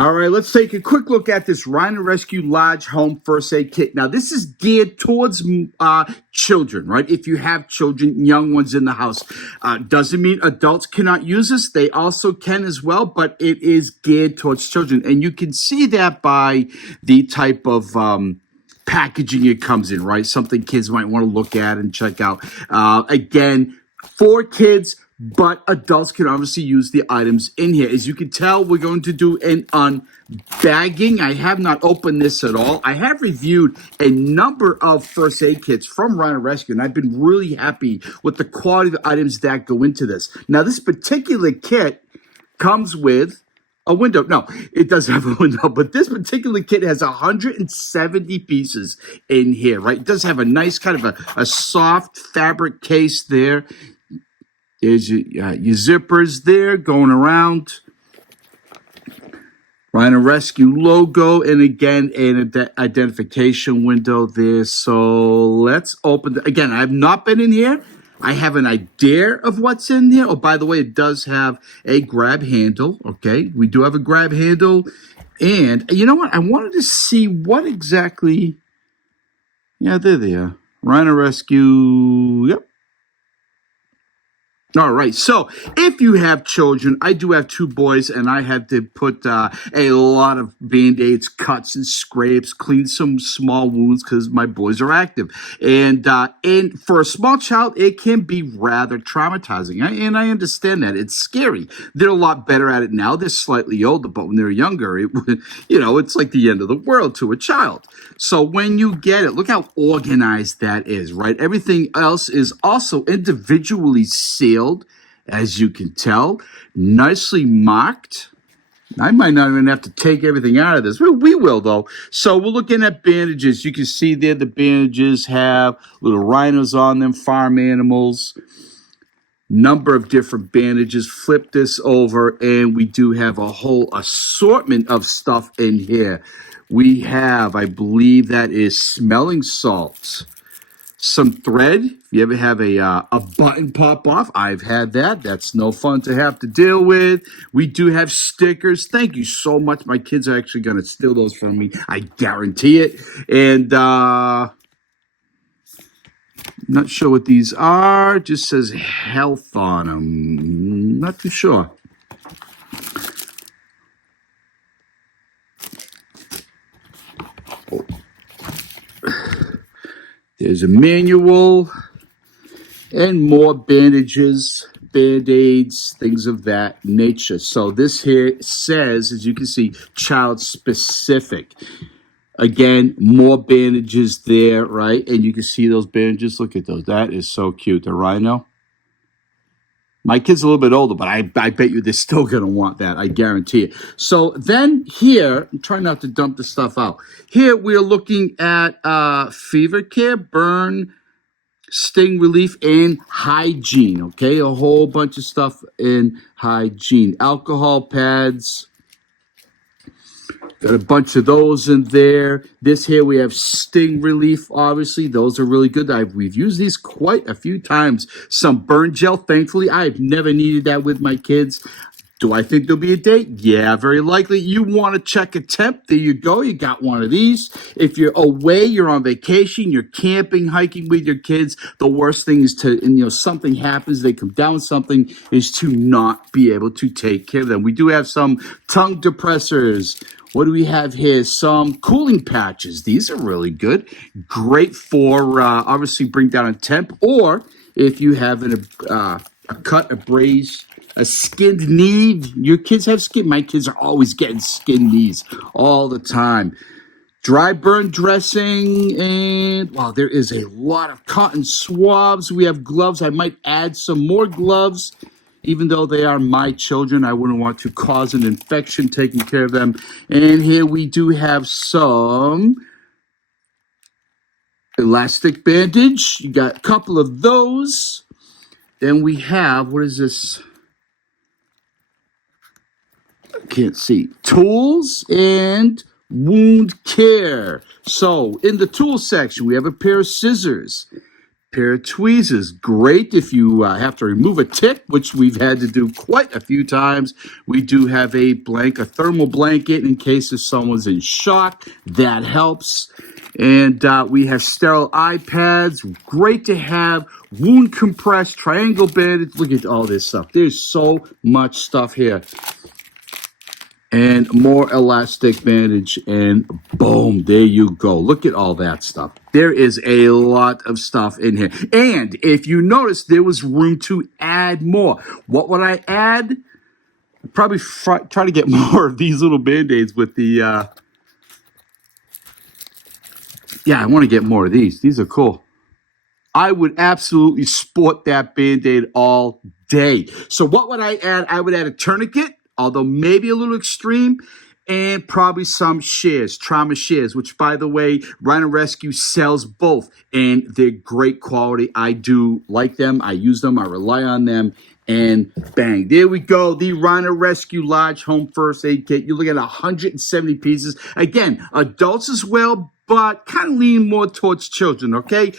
All right, let's take a quick look at this RHINO Rescue Large Home First Aid Kit. Now, this is geared towards children, right? If you have children, young ones in the house. Doesn't mean adults cannot use this. They also can as well, but it is geared towards children. And you can see that by the type of packaging it comes in, right? Something kids might want to look at and check out. Again, for kids, but adults can obviously use the items in here. As you can tell, we're going to do an unbagging. I have not opened this at all. I have reviewed a number of first aid kits from RHINO Rescue, and I've been really happy with the quality of the items that go into this. Now, this particular kit comes with a window. No, it does have a window, but this particular kit has 170 pieces in here, right? It does have a nice kind of a soft fabric case there. There's your zippers there going around. RHINO Rescue logo, and again, an identification window there. So let's open. Again, I have not been in here. I have an idea of what's in here. Oh, by the way, it does have a grab handle. Okay, we do have a grab handle. And you know what? I wanted to see what exactly. Yeah, there they are. RHINO Rescue. Yep. All right, so if you have children, I do have two boys, and I had to put a lot of Band-Aids, cuts, and scrapes, clean some small wounds because my boys are active. And for a small child, it can be rather traumatizing, and I understand that. It's scary. They're a lot better at it now. They're slightly older, but when they're younger, it's like the end of the world to a child. So when you get it, look how organized that is, right? Everything else is also individually sealed, as you can tell, nicely marked. I might not even have to take everything out of this. We will, though. So we're looking at bandages. You can see there the bandages have little rhinos on them, farm animals, number of different bandages. Flip this over, and we do have a whole assortment of stuff in here. We have, I believe that is smelling salts, some thread. If you ever have a button pop off, I've had that. That's no fun to have to deal with. We do have stickers. Thank you so much. My kids are actually going to steal those from me. I guarantee it. And not sure what these are. Just says health on them. Not too sure. There's a manual and more bandages, Band-Aids, things of that nature. So this here says, as you can see, child specific. Again, more bandages there, right? And you can see those bandages. Look at those. That is so cute. The RHINO. My kid's a little bit older, but I bet you they're still going to want that. I guarantee it. So then here, I'm trying not to dump the stuff out. Here we're looking at fever care, burn, sting relief, and hygiene. Okay, a whole bunch of stuff in hygiene. Alcohol pads. Got a bunch of those in there. This here we have sting relief, obviously. Those are really good. We've used these quite a few times. Some burn gel, thankfully. I've never needed that with my kids. Do I think there'll be a date? Yeah, very likely. You want to check a temp? There you go. You got one of these. If you're away, you're on vacation, you're camping, hiking with your kids, the worst thing is something happens, they come down with something, is to not be able to take care of them. We do have some tongue depressors. What do we have here? Some cooling patches. These are really good. Great for, obviously, bring down a temp. Or if you have a cut, a braise, a skinned knee. Your kids have skin. My kids are always getting skinned knees all the time. Dry burn dressing. And, wow, there is a lot of cotton swabs. We have gloves. I might add some more gloves. Even though they are my children, I wouldn't want to cause an infection taking care of them. And here we do have some elastic bandage. You got a couple of those. Then we have, what is this? I can't see. Tools and wound care. So in the tool section, we have a pair of scissors, Pair of tweezers, great if you have to remove a tick, which we've had to do quite a few times. We do have a thermal blanket in case if someone's in shock. That helps. And we have sterile eye pads, great to have. Wound compressed, triangle bandage. Look at all this stuff. There's so much stuff here. And more elastic bandage, and boom, there you go. Look at all that stuff. There is a lot of stuff in here. And if you notice, there was room to add more. What would I add? I'd probably try to get more of these little Band-Aids with the, yeah, I want to get more of these. These are cool. I would absolutely sport that Band-Aid all day. So what would I add? I would add a tourniquet, although maybe a little extreme, and probably some shears, trauma shears, which, by the way, RHINO Rescue sells both, and they're great quality. I do like them. I use them. I rely on them, and bang. There we go. The RHINO Rescue Large Home First Aid Kit. You're looking at 170 pieces. Again, adults as well, but kind of lean more towards children, okay?